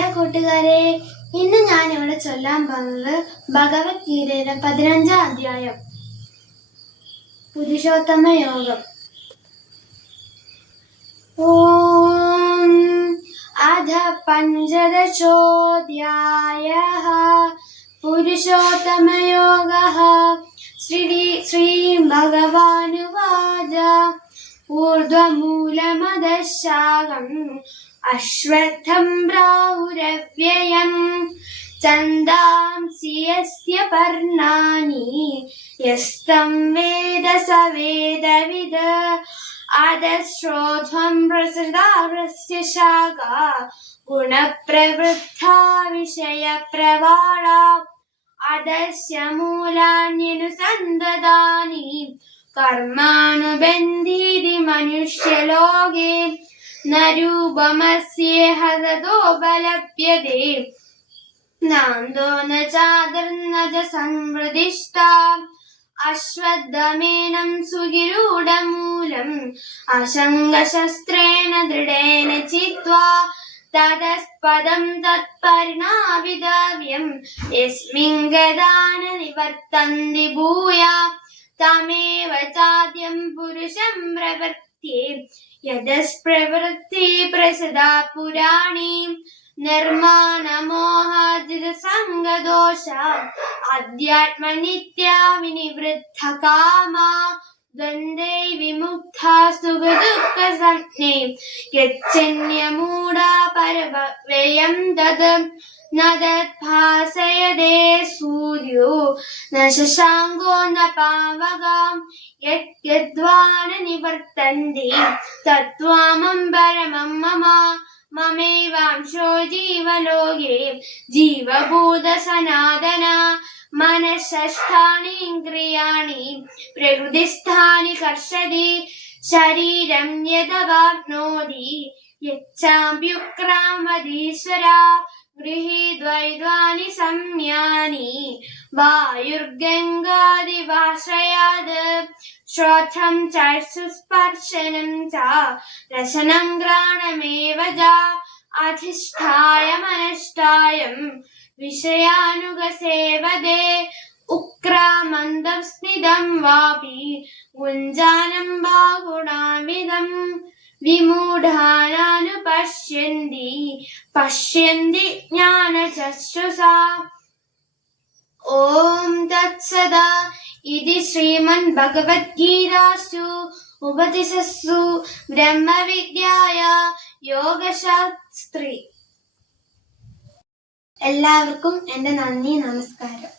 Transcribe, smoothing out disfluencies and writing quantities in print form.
Hello കൂട്ടുകാരെ, ഇന്ന് ഞാൻ ഇവിടെ ചൊല്ലാൻ പോകുന്നത് ഭഗവത്ഗീതയുടെ 15-ാം അധ്യായം പുരുഷോത്തമ യോഗം. ഓം അധ പഞ്ചദശോऽധ്യായഃ പുരുഷോത്തമ യോഗഃ. ശ്രീ ഭഗവാനുവാച ഊർധ്വമൂലമധഃ ശാഖം അശ്വത്ഥം പ്രാഹുരവ്യയം ഛന്ദാംസി യസ്യ പർണാനി യസ്തം വേദ സ വേദവിദ്. അധശ്രോധ്വം പ്രസൃതാരസ്യ ശാഖാ ഗുണപ്രവൃദ്ധാ വിഷയപ്രവാളാ. അധസ്യ മൂലാന്യനുസന്തതാനി കർമാനുബന്ധീതി മനുഷ്യലോകേ. ന രൂപമസ്യേഹ തതോപലഭ്യതേ നാന്തോ ന ചാദിർന ച സംവൃദിഷ്ടാ. അശ്വത്ഥമേനം സുഗിരൂഢമൂലം അശംഗശസ്ത്രേണ ദൃഢേന ചിത്വാ. തതഃപദം തത്പരിണാവിതവ്യം യസ്മിൻ ഗതാ ന നിവർത്തന്തി ഭൂയാ. തമേവ ചാദ്യം പുരുഷം പ്രവൃത്തി യതഃപ്രവൃത്തി പ്രസദാ പുരാണി. നിർമാണമോഹാജിതസംഗദോഷ അധ്യാത്മനിത്യാ വിനിവൃദ്ധകാമാ. ദ്വന്ദ്വൈ വിമുക്താ സുഖദുഃഖസംജ്ഞേ യച്ഛന്യമൂഢാ പരമവ്യയം തത്. ന തദ്ഭാസയതേ സൂര്യോ ന ശശാങ്കോ ന പാവകഃ. യദ്ഗത്വാ ന നിവർത്തന്തി തത്ത്വാമം പരമം മമ. മമൈവാംശോ ജീവലോകേ ജീവഭൂത സനാതന. മനഃഷഷ്ഠാനി ഇന്ദ്രിയാണി പ്രകൃതിസ്ഥാനി കർഷതി. ശരീരം യദവാപ്നോതി യച്ഛാപ്യുക്രാമതീശ്വരാ. ഗൃഹീത്വൈദ്വാനി സംയാനി വായുർഗംഗാദിവാശ്രയാത്. ശ്രോത്രം ചക്ഷുസ്പർശനം ച രസനം ഘ്രാണമേവ ച. അധിഷ്ഠായ മനഷ്ഠായം വിഷയാനുഗസേവതേ. ഉക്രാമന്തം സ്മിതം വാപി ഗുഞ്ജാനം വാ ഗുണാവിധം. വിമൂഢാനാനുപശ്യന്തി പശ്യന്തി ജ്ഞാനചക്ഷുഷാ. ഓം തത്സദ്. ഇതി ശ്രീമദ് ഭഗവദ്ഗീതാസു ഉപനിഷത്സു ബ്രഹ്മവിദ്യായാം യോഗശാസ്ത്രേ. എല്ലാവർക്കും എൻ്റെ നന്ദി, നമസ്കാരം.